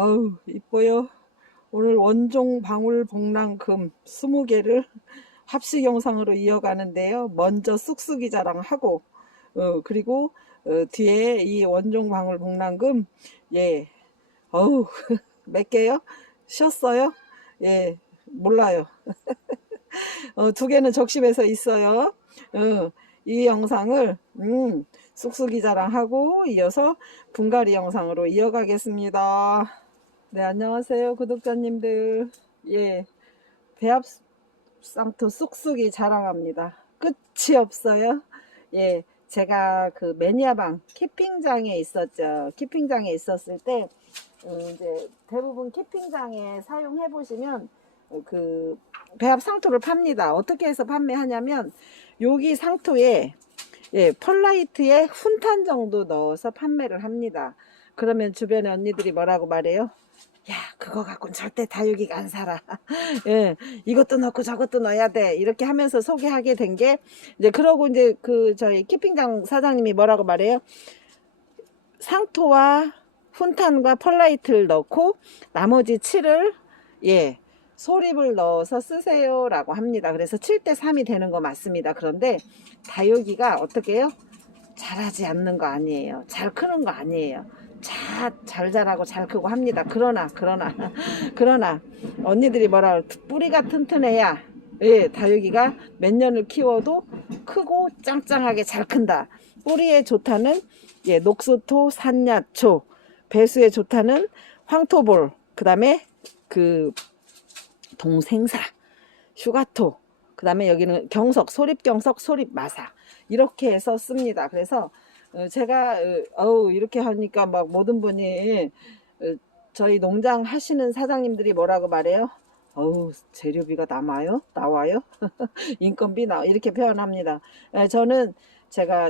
아우 이뻐요. 오늘 원종 방울 복랑금 20개를 합식 영상으로 이어가는데요. 먼저 쑥쑥이 자랑하고 그리고 뒤에 이 원종 방울 복랑금 예 어우 몇 개요? 쉬었어요? 예 몰라요. 2개는 적심해서 있어요. 이 영상을 쑥쑥이 자랑하고 이어서 분갈이 영상으로 이어가겠습니다. 네, 안녕하세요, 구독자님들. 예, 배합상토 쑥쑥이 자랑합니다. 끝이 없어요. 예, 제가 그 매니아방 키핑장에 있었죠. 키핑장에 있었을 때, 이제 대부분 키핑장에 사용해 보시면, 그 배합상토를 팝니다. 어떻게 해서 판매하냐면, 여기 상토에, 예, 펄라이트에 훈탄 정도 넣어서 판매를 합니다. 그러면 주변에 언니들이 뭐라고 말해요? 야, 그거 갖고는 절대 다육이가 안 살아. 예, 이것도 넣고 저것도 넣어야 돼. 이렇게 하면서 소개하게 된 게, 이제, 그러고 이제 저희 키핑장 사장님이 뭐라고 말해요? 상토와 훈탄과 펄라이트를 넣고, 나머지 칠을, 예, 소립을 넣어서 쓰세요. 라고 합니다. 그래서 7대3이 되는 거 맞습니다. 그런데, 다육이가 어떻게 해요? 잘하지 않는 거 아니에요. 잘 크는 거 아니에요. 잘 자라고 잘 크고 합니다. 그러나 언니들이 뭐라 그래? 뿌리가 튼튼해야 예, 다육이가 몇 년을 키워도 크고 짱짱하게 잘 큰다. 뿌리에 좋다는 예, 녹수토, 산야초, 배수에 좋다는 황토볼, 그 다음에 그 동생사, 휴가토, 그 다음에 여기는 경석, 소립경석, 소립마사 이렇게 해서 씁니다. 그래서 제가 이렇게 하니까 막 모든 분이 저희 농장 하시는 사장님들이 뭐라고 말해요? 재료비가 나와요? 인건비 이렇게 표현합니다.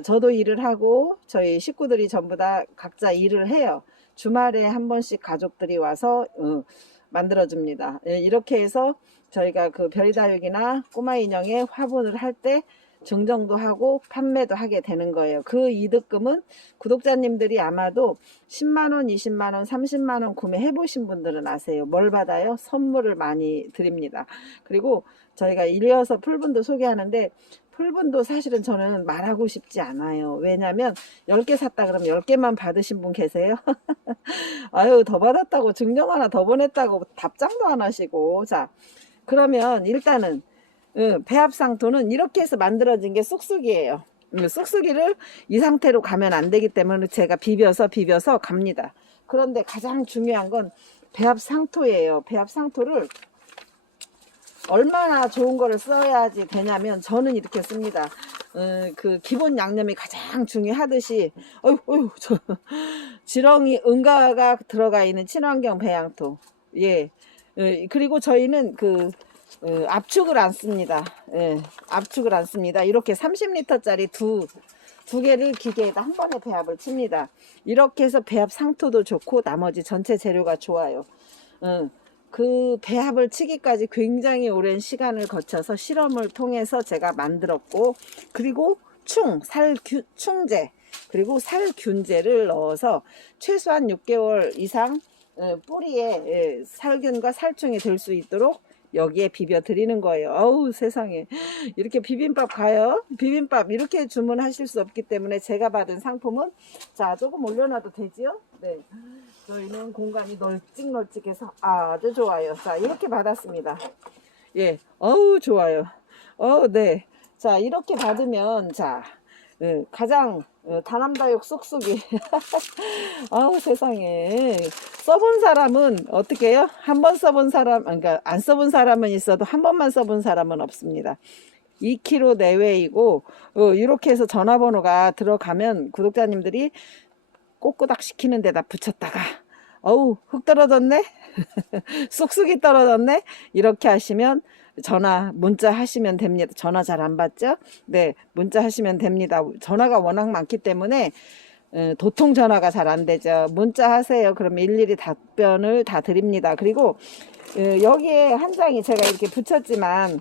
저도 일을 하고 저희 식구들이 전부 다 각자 일을 해요. 주말에 한 번씩 가족들이 와서 만들어줍니다. 이렇게 해서 저희가 그 별다육이나 꼬마 인형의 화분을 할 때 증정도 하고 판매도 하게 되는 거예요. 그 이득금은 구독자님들이 아마도 10만원, 20만원, 30만원 구매해 보신 분들은 아세요. 뭘 받아요? 선물을 많이 드립니다. 그리고 저희가 일이어서 풀분도 소개하는데 풀분도 사실은 저는 말하고 싶지 않아요. 왜냐면 10개 샀다 그러면 10개만 받으신 분 계세요? 아유, 더 받았다고 증정 하나 더 보냈다고 답장도 안 하시고. 자, 그러면 일단은 배합상토는 이렇게 해서 만들어진 게 쑥쑥이에요. 쑥쑥이를 이 상태로 가면 안 되기 때문에 제가 비벼서 갑니다. 그런데 가장 중요한 건 배합상토예요. 배합상토를 얼마나 좋은 거를 써야지 되냐면 저는 이렇게 씁니다. 그 기본 양념이 가장 중요하듯이 지렁이 은가가 들어가 있는 친환경 배양토. 예. 그리고 저희는 압축을 안 씁니다. 예, 압축을 안 씁니다. 이렇게 30리터짜리 두 개를 기계에다 한 번에 배합을 칩니다. 이렇게 해서 배합 상토도 좋고 나머지 전체 재료가 좋아요. 그 배합을 치기까지 굉장히 오랜 시간을 거쳐서 실험을 통해서 제가 만들었고, 그리고 충제, 그리고 살균제를 넣어서 최소한 6개월 이상 뿌리에 살균과 살충이 될 수 있도록 여기에 비벼 드리는 거예요. 어우 세상에, 이렇게 비빔밥 가요? 비빔밥 이렇게 주문하실 수 없기 때문에 제가 받은 상품은, 자, 조금 올려놔도 되지요? 네, 저희는 공간이 널찍널찍해서 아주 좋아요. 자, 이렇게 받았습니다. 예, 어우 좋아요. 네. 자, 이렇게 받으면, 자, 가장 다남다육 쑥쑥이 아우 세상에, 써본 사람은 어떻게 해요? 한 번 써본 사람, 그러니까 안 써본 사람은 있어도 한 번만 써본 사람은 없습니다. 2kg 내외이고 이렇게 해서 전화번호가 들어가면 구독자님들이 꼬꼬닥 시키는 데다 붙였다가 흙 떨어졌네 쑥쑥이 떨어졌네 이렇게 하시면 문자 하시면 됩니다. 전화 잘 안 받죠? 네, 문자 하시면 됩니다. 전화가 워낙 많기 때문에 도통 전화가 잘 안 되죠. 문자 하세요. 그러면 일일이 답변을 다 드립니다. 그리고 여기에 한 장이 제가 이렇게 붙였지만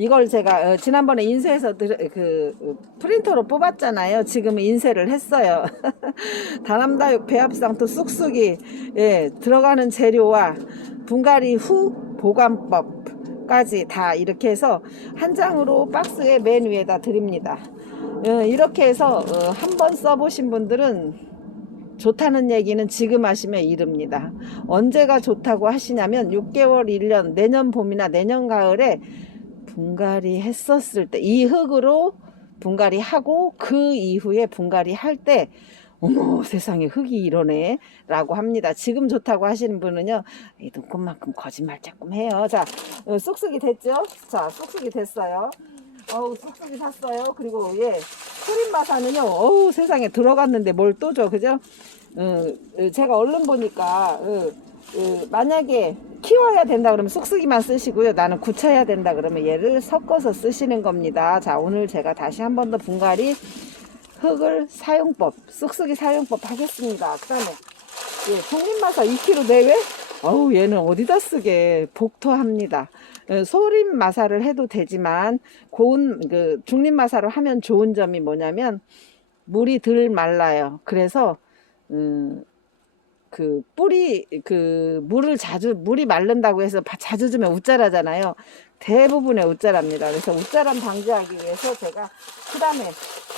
이걸 제가 지난번에 인쇄해서 프린터로 뽑았잖아요. 지금 인쇄를 했어요. 다남다육 배합상토 쑥쑥이 예, 들어가는 재료와 분갈이 후 보관법까지 다 이렇게 해서 한 장으로 박스에 맨 위에다 드립니다. 이렇게 해서 한번 써보신 분들은 좋다는 얘기는 지금 하시면 이릅니다. 언제가 좋다고 하시냐면 6개월, 1년, 내년 봄이나 내년 가을에 분갈이 했었을 때, 이 흙으로 분갈이 하고 그 이후에 분갈이 할 때 어머 세상에 흙이 이러네 라고 합니다. 지금 좋다고 하시는 분은요, 이 눈꽃만큼 거짓말 조금 해요. 자, 쑥쑥이 됐죠? 자, 쑥쑥이 됐어요. 쑥쑥이 샀어요. 그리고 예, 소림마사는요, 세상에 들어갔는데 뭘 또 줘, 그죠? 제가 얼른 보니까 만약에 키워야 된다 그러면 쑥쑥이만 쓰시고요. 나는 굳혀야 된다 그러면 얘를 섞어서 쓰시는 겁니다. 자, 오늘 제가 다시 한 번 더 분갈이 흙을 사용법, 쑥쑥이 사용법 하겠습니다. 그 다음에 예, 종림마사 2kg 내외? 얘는 어디다 쓰게 복토합니다. 소림마사를 해도 되지만 고운 중림마사를 하면 좋은 점이 뭐냐면 물이 덜 말라요. 그래서 물이 마른다고 해서 자주 주면 웃자라잖아요. 대부분의 웃자랍니다. 그래서 웃자람 방지하기 위해서 제가, 그 다음에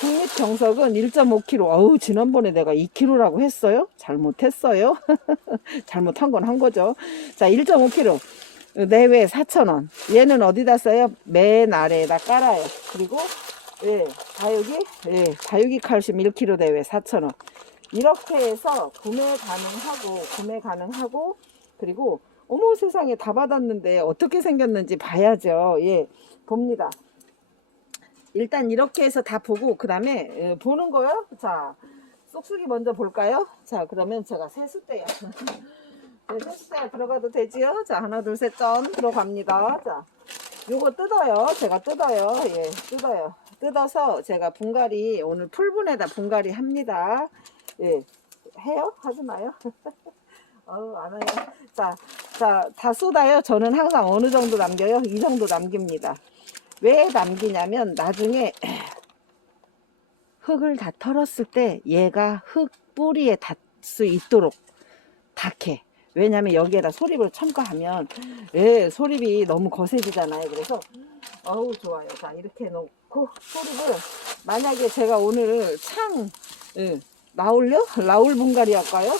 국립경석은 1.5kg. 지난번에 내가 2kg라고 했어요? 잘못했어요. 잘못한 건 한 거죠. 자, 1.5kg. 내외 4,000원. 얘는 어디다 써요? 맨 아래에다 깔아요. 그리고, 예, 다육이 칼슘 1kg 내외 4,000원. 이렇게 해서 구매 가능하고, 그리고 어머 세상에 다 받았는데 어떻게 생겼는지 봐야죠. 예, 봅니다. 일단 이렇게 해서 다 보고 그 다음에 보는 거요. 자, 쑥쑥이 먼저 볼까요? 자, 그러면 제가 세숫대요. 세숫대가 들어가도 되지요? 자, 하나 둘 셋 짠 들어갑니다. 자, 요거 뜯어요. 제가 뜯어요. 예, 뜯어요. 뜯어서 제가 분갈이 오늘 풀분에다 분갈이 합니다. 예, 해요? 하지 마요. 안 해요. 자, 다 쏟아요. 저는 항상 어느 정도 남겨요? 이 정도 남깁니다. 왜 남기냐면 나중에 흙을 다 털었을 때 얘가 흙 뿌리에 닿을 수 있도록 닿게. 왜냐면 여기에다 소립을 첨가하면 소립이 너무 거세지잖아요. 그래서 좋아요. 자, 이렇게 놓고 소립을, 만약에 제가 오늘 라울 분갈이 할까요?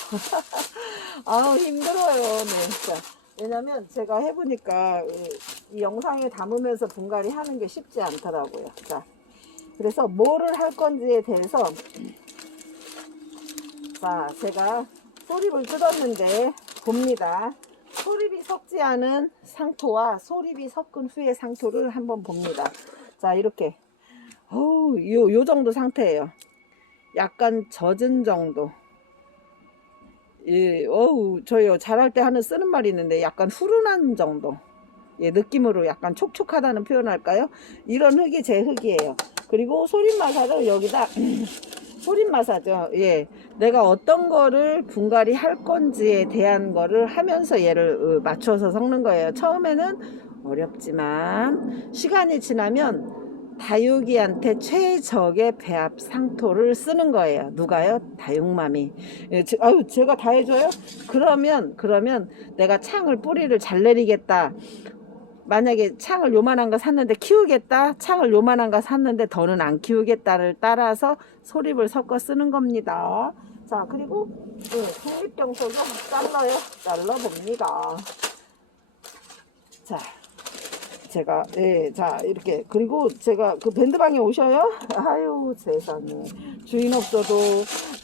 힘들어요. 네. 자, 왜냐면 제가 해보니까 이 영상에 담으면서 분갈이 하는 게 쉽지 않더라고요. 자, 그래서 뭐를 할 건지에 대해서, 자, 제가 소립을 뜯었는데 봅니다. 소립이 섞지 않은 상토와 소립이 섞은 후의 상토를 한번 봅니다. 자, 이렇게 요 정도 상태예요. 약간 젖은 정도. 예, 저요 잘할 때 쓰는 말이 있는데 약간 후른한 정도. 예, 느낌으로 약간 촉촉하다는 표현할까요? 이런 흙이 제 흙이에요. 그리고 소림마사를 여기다 소림마사죠. 예, 내가 어떤 거를 분갈이 할 건지에 대한 거를 하면서 얘를 맞춰서 섞는 거예요. 처음에는 어렵지만 시간이 지나면 다육이한테 최적의 배합 상토를 쓰는 거예요. 누가요? 다육맘이. 예, 제가 다 해줘요? 그러면 내가 창을 뿌리를 잘 내리겠다. 만약에 창을 요만한 거 샀는데 키우겠다. 창을 요만한 거 샀는데 더는 안 키우겠다를 따라서 소립을 섞어 쓰는 겁니다. 자, 그리고 국립경석을 잘라봅니다. 자, 제가 자, 이렇게. 그리고 제가 밴드방에 오셔요. 아유 세상에, 주인 없어도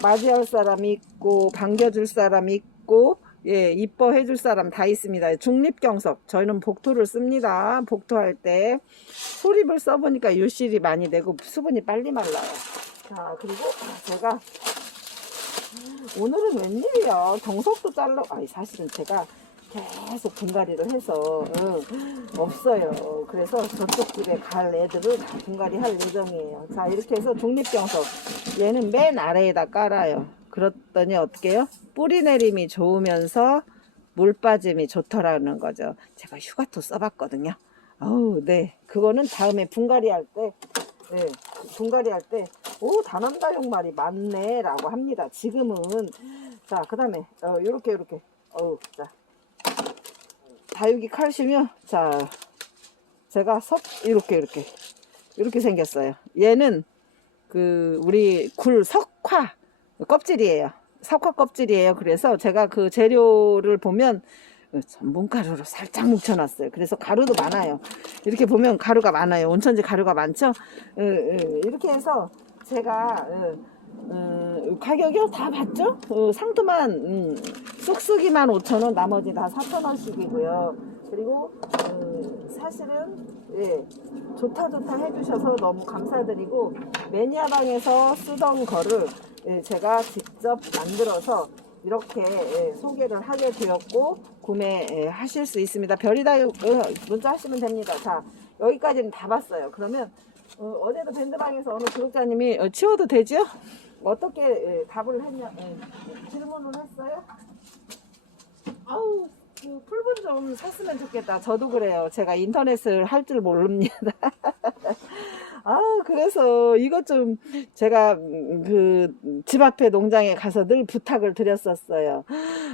맞이할 사람이 있고 반겨줄 사람이 있고 이뻐해 줄 사람 다 있습니다. 중립경석, 저희는 복토를 씁니다. 복토할 때 소립을 써보니까 유실이 많이 되고 수분이 빨리 말라요. 자, 그리고 제가 오늘은 웬일이야, 경석도 사실은 제가 계속 분갈이를 해서 없어요. 그래서 저쪽 집에 갈 애들을 다 분갈이 할 예정이에요. 자, 이렇게 해서 중립경석, 얘는 맨 아래에다 깔아요. 그랬더니 어떻게 해요? 뿌리 내림이 좋으면서 물 빠짐이 좋더라는 거죠. 제가 휴가토 써봤거든요. 아우, 네. 그거는 다음에 분갈이 할 때, 네. 분갈이 할 때, 오, 다남다용 말이 많네. 라고 합니다. 지금은. 자, 그 다음에, 요렇게. 자. 다육이 칼슘이요. 자, 제가 이렇게 생겼어요. 얘는 우리 굴 석화 껍질이에요. 석화 껍질이에요. 그래서 제가 그 재료를 보면 전분가루로 살짝 뭉쳐놨어요. 그래서 가루도 많아요. 이렇게 보면 가루가 많아요. 온천지 가루가 많죠. 이렇게 해서 제가 가격이 다 봤죠? 상토만 쑥쑥이만 5,000원, 나머지 다 4,000원씩이고요. 그리고 사실은 예, 좋다 해주셔서 너무 감사드리고, 매니아방에서 쓰던 거를 제가 직접 만들어서 이렇게 소개를 하게 되었고, 구매하실 수 있습니다. 별이다육 문자 하시면 됩니다. 자, 여기까지는 다 봤어요. 그러면 어제도 밴드방에서 어느 구독자님이 치워도 되죠? 어떻게 답을 했냐, 질문을 했어요. 아우, 그 풀분 좀 샀으면 좋겠다. 저도 그래요. 제가 인터넷을 할 줄 모릅니다. 아, 그래서 이것 좀 제가 집 앞에 농장에 가서 늘 부탁을 드렸었어요.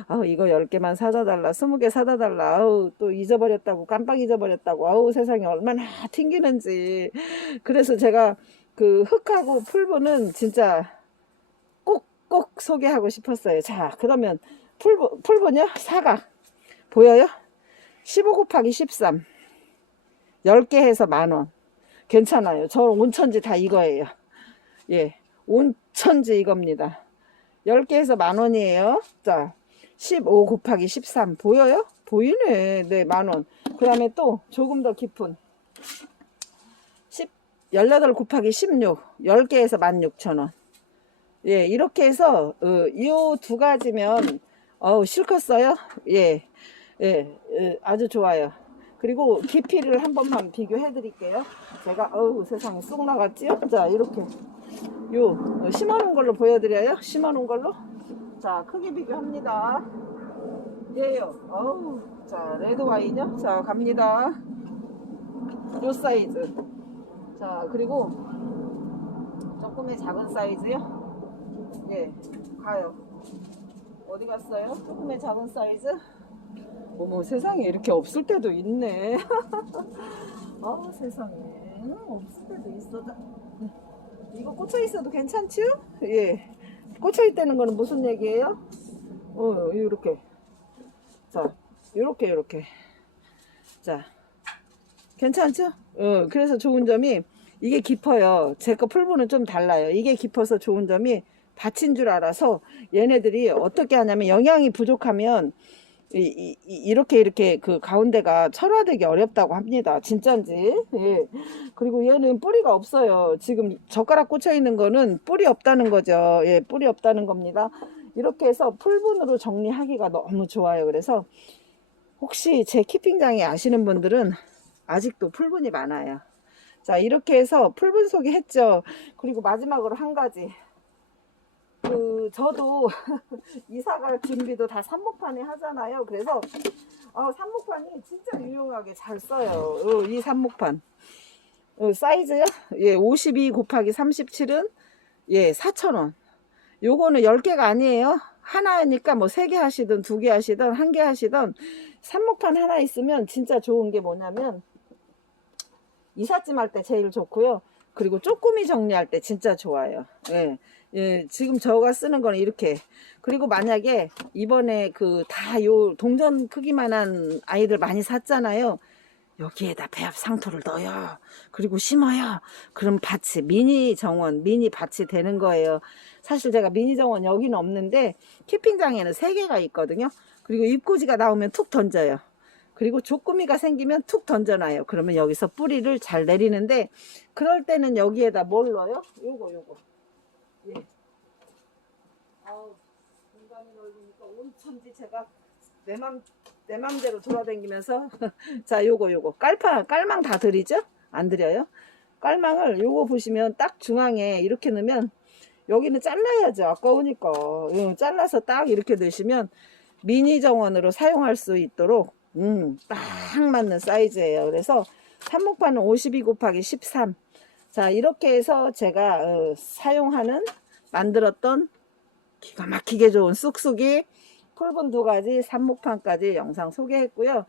아우, 이거 10개만 사다 달라, 20개 사다 달라. 아우, 또 잊어버렸다고, 깜빡 잊어버렸다고. 아우, 세상에 얼마나 튕기는지. 그래서 제가 흙하고 풀분은 진짜 꼭 소개하고 싶었어요. 자, 그러면 풀분이요? 사각 보여요? 15 곱하기 13 10개 해서 10,000원. 괜찮아요. 저 온천지 다 이거예요. 예, 온천지 이겁니다. 10개 해서 10,000원이에요. 자, 15 곱하기 13 보여요? 보이네. 네, 10,000원. 그 다음에 또 조금 더 깊은 18 곱하기 16 10개 해서 16,000원. 예, 이렇게 해서 이 두 가지면 실컷 써요. 예, 아주 좋아요. 그리고 깊이를 한 번만 비교해 드릴게요. 제가 세상에 쑥 나갔지요. 자, 이렇게 심어놓은 걸로 보여드려요. 심어놓은 걸로. 자, 크기 비교합니다. 예요. 자, 레드 와인이요. 자, 갑니다. 요 사이즈. 자, 그리고 조금의 작은 사이즈요. 예, 가요. 어디 갔어요? 조금의 작은 사이즈? 어머, 세상에 이렇게 없을 때도 있네. 아, 세상에 없을 때도 있어. 이거 꽂혀 있어도 괜찮지요? 예, 꽂혀 있다는 거는 무슨 얘기예요? 이렇게. 자, 요렇게. 자, 괜찮죠? 그래서 좋은 점이 이게 깊어요. 제 거 풀분은 좀 달라요. 이게 깊어서 좋은 점이 밭인 줄 알아서 얘네들이 어떻게 하냐면, 영양이 부족하면 이렇게 그 가운데가 철화되기 어렵다고 합니다. 진짠지. 예. 그리고 얘는 뿌리가 없어요. 지금 젓가락 꽂혀 있는 거는 뿌리 없다는 거죠. 예, 뿌리 없다는 겁니다. 이렇게 해서 풀분으로 정리하기가 너무 좋아요. 그래서 혹시 제 키핑장에 아시는 분들은 아직도 풀분이 많아요. 자, 이렇게 해서 풀분 소개했죠. 그리고 마지막으로 한 가지. 저도 이사갈 준비도 다 삽목판에 하잖아요. 그래서 삽목판이 진짜 유용하게 잘 써요. 이 삽목판 사이즈요? 예, 52 곱하기 37은 예, 4,000원. 요거는 10개가 아니에요. 하나니까 뭐 3개 하시든 2개 하시든 1개 하시든 삽목판 하나 있으면 진짜 좋은 게 뭐냐면, 이삿짐 할 때 제일 좋고요. 그리고 쪼꾸미 정리할 때 진짜 좋아요. 예. 예, 지금 저가 쓰는 거는 이렇게. 그리고 만약에 이번에 다 요 동전 크기만한 아이들 많이 샀잖아요. 여기에다 배합 상토를 넣어요. 그리고 심어요. 그럼 밭이 미니 정원, 미니 밭이 되는 거예요. 사실 제가 미니 정원 여기는 없는데 키핑장에는 3개가 있거든요. 그리고 잎꽂이가 나오면 툭 던져요. 그리고 조꾸미가 생기면 툭 던져놔요. 그러면 여기서 뿌리를 잘 내리는데, 그럴 때는 여기에다 뭘 넣어요? 요거. 예. 공간이 넓으니까 온천지 제가 내 맘대로 돌아다니면서 자, 요거 깔망 다 드리죠? 안 드려요? 깔망을 요거 보시면 딱 중앙에 이렇게 넣으면, 여기는 잘라야죠. 아까우니까. 잘라서 딱 이렇게 넣으시면 미니 정원으로 사용할 수 있도록 딱 맞는 사이즈예요. 그래서 삽목판은 52 곱하기 13. 자, 이렇게 해서 제가 사용하는 만들었던 기가 막히게 좋은 쑥쑥이 풀분 2가지 삽목판까지 영상 소개했고요.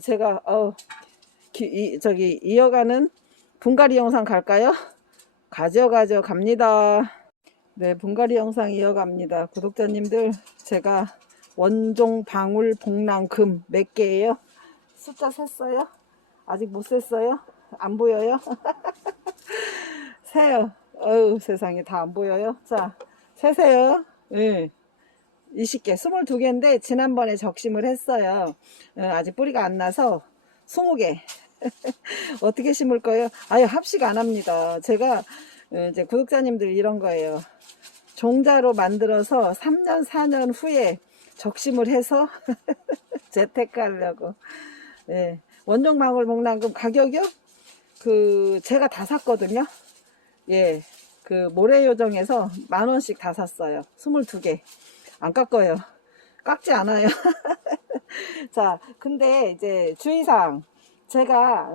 제가 이어가는 분갈이 영상 갈까요? 가죠 갑니다. 네, 분갈이 영상 이어갑니다. 구독자님들, 제가 원종 방울 복랑금 몇 개예요? 숫자 셌어요? 아직 못 셌어요? 안 보여요? 세요. 어우, 세상에 다 안 보여요? 자, 세세요. 예. 20개, 22개인데 지난번에 적심을 했어요. 아직 뿌리가 안 나서 20개. 어떻게 심을 거예요? 아유, 합식 안 합니다. 제가 이제 구독자님들 이런 거예요. 종자로 만들어서 3년, 4년 후에 적심을 해서 재택하려고. 예. 원종 방울 복랑금 가격이요? 제가 다 샀거든요. 예. 모래요정에서 10,000원씩 다 샀어요. 22개. 안 깎아요. 깎지 않아요. 자, 근데 이제 주의사항. 제가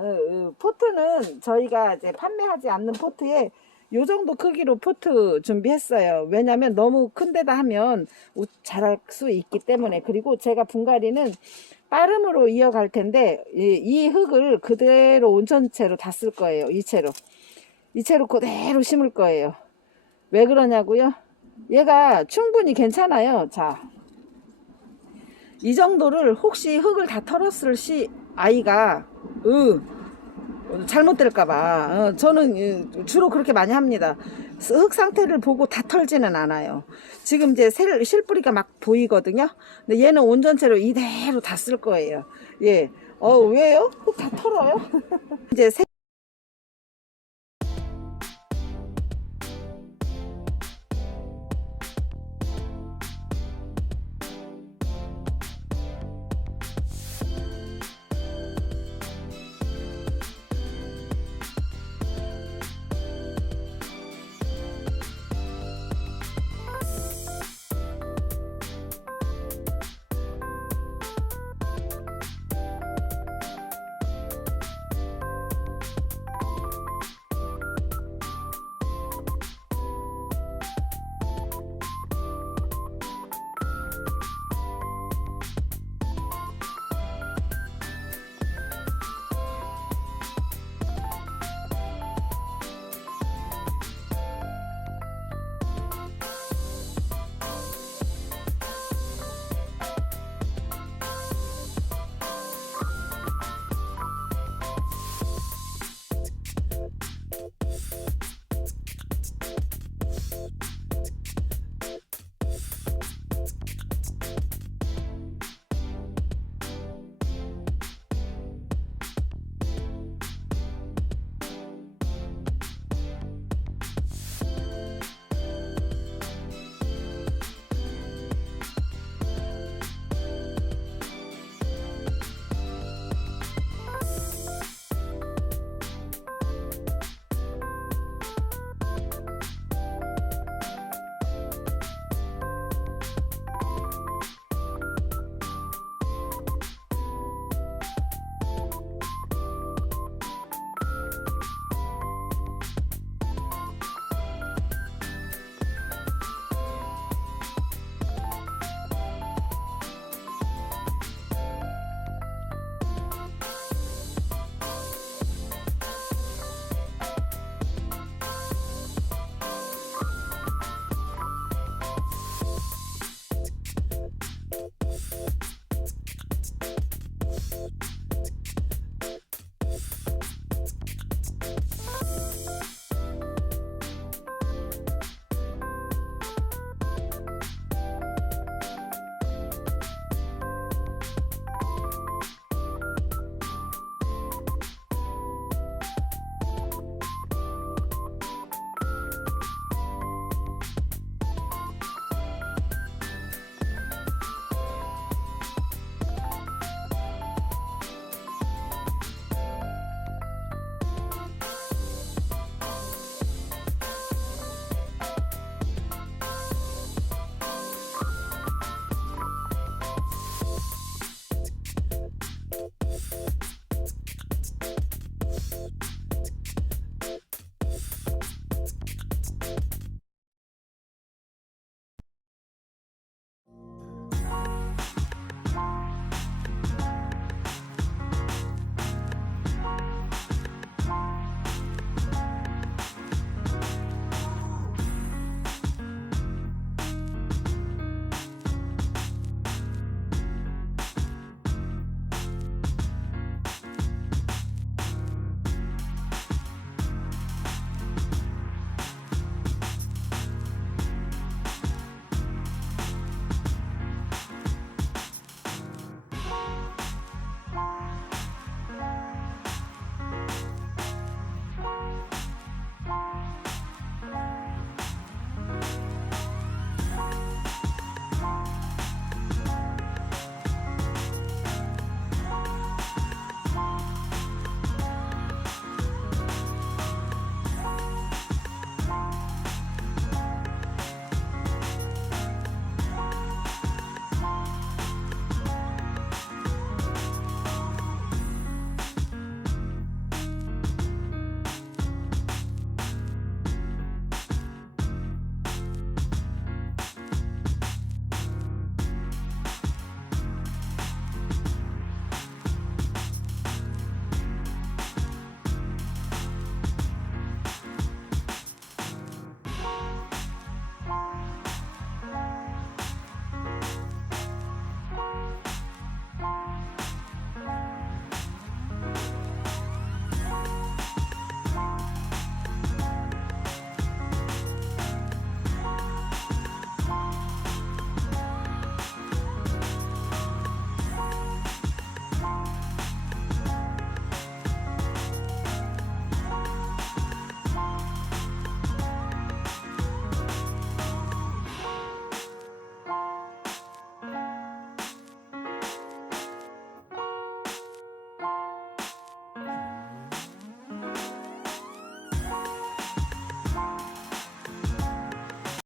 포트는 저희가 이제 판매하지 않는 포트에 요 정도 크기로 포트 준비했어요. 왜냐면 너무 큰 데다 하면 자랄 수 있기 때문에. 그리고 제가 분갈이는 빠름으로 이어갈 텐데 이 흙을 그대로 온전체로 다 쓸 거예요. 이채로 그대로 심을 거예요. 왜 그러냐고요? 얘가 충분히 괜찮아요. 자, 이 정도를 혹시 흙을 다 털었을 아이가 잘못될까봐 저는 주로 그렇게 많이 합니다. 흙 상태를 보고 다 털지는 않아요. 지금 이제 실뿌리가 막 보이거든요. 근데 얘는 온전체로 이대로 다 쓸 거예요. 예. 왜요? 흙 다 털어요? 이제